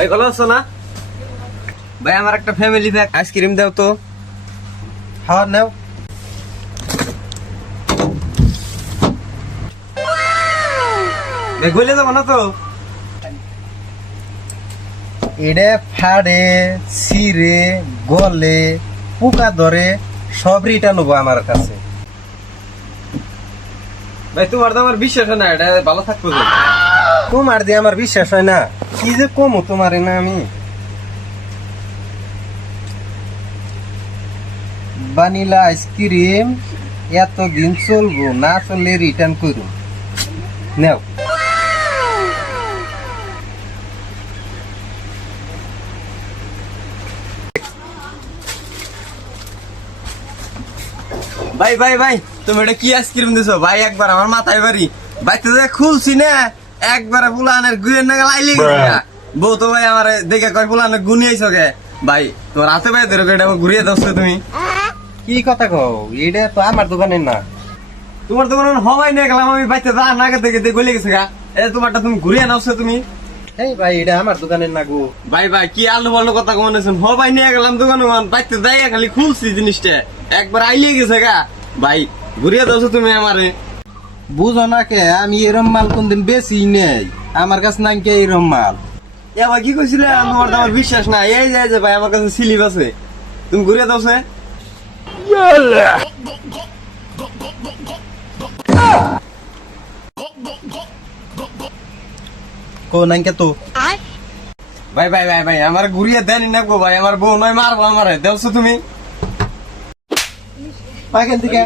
ভাই ভালো আছো না? ভাই আমার একটা ফ্যামিলি প্যাক আইসক্রিম দাও তো। হ্যাঁ নাও। ভাই গলে যাবো না তো? এটা ফাড়ে ছিঁড়ে গলে পোকা ধরে সব রিটার্ন হবো আমার কাছে। ভাই তোমার তো আমার বিশ্বাস হয় না এটা ভালো থাকবো যে। তোমার দিয়ে আমার বিশ্বাস হয় না, কি যে কমু তোমারে না আমি। ভানিলা আইসক্রিম এতদিন চলবো না, চললে রিটার্ন করুন। নাও। ভাই ভাই ভাই তুমি এটা কি আইসক্রিম দিছো ভাই? একবার আমার মাথায় বাড়ি বাইতে যে খুলছি না একবারে পুলানের গুয়ের নাগাল আইলে গেছে। বউ তো ভাই আমার দেখে কয় পুলানের গুনি আইছো গে। ভাই তোমার হাতে ভাই ধরো এটা আমার ঘুরিয়ে দাও তুমি। কি কথা কও? এটা তো আমার দোকানের না। তোমার তো কোনো হবাই নিয়ে গেলাম আমি বাইতে যা নাকে দেখে গলে গেছে গা। এটা তোমারটা তুমি ঘুরিয়ে নাওছো তুমি। এই ভাই এটা আমার দোকানের না গো। ভাই ভাই কি আলু বালু কথা কমানেছেন? হবাই নিয়ে গেলাম দোকানে বাইতে যাই খালি খুলছি জিনিসটা একবার আইলে গেছে গা। ভাই ঘুরিয়ে দাও তুমি আমারে। বুঝো না কে আমি এরম মাল কোনদিন বেশি নেই, আমার কাছে নাই কে এরম মাল। এবার কি কইছিলে তোমার তো আমার বিশ্বাস না। এই যে ভাই আমার কাছে স্লিপ আছে, তুমি ঘুরিয়ে দাও সে। কো নাই কে তো। ভাই ভাই ভাই ভাই আমার ঘুরিয়ে দেন না গো ভাই, আমার বউ নয় মারবো আমারে। দেওছো তুমি। পাকেন থেকে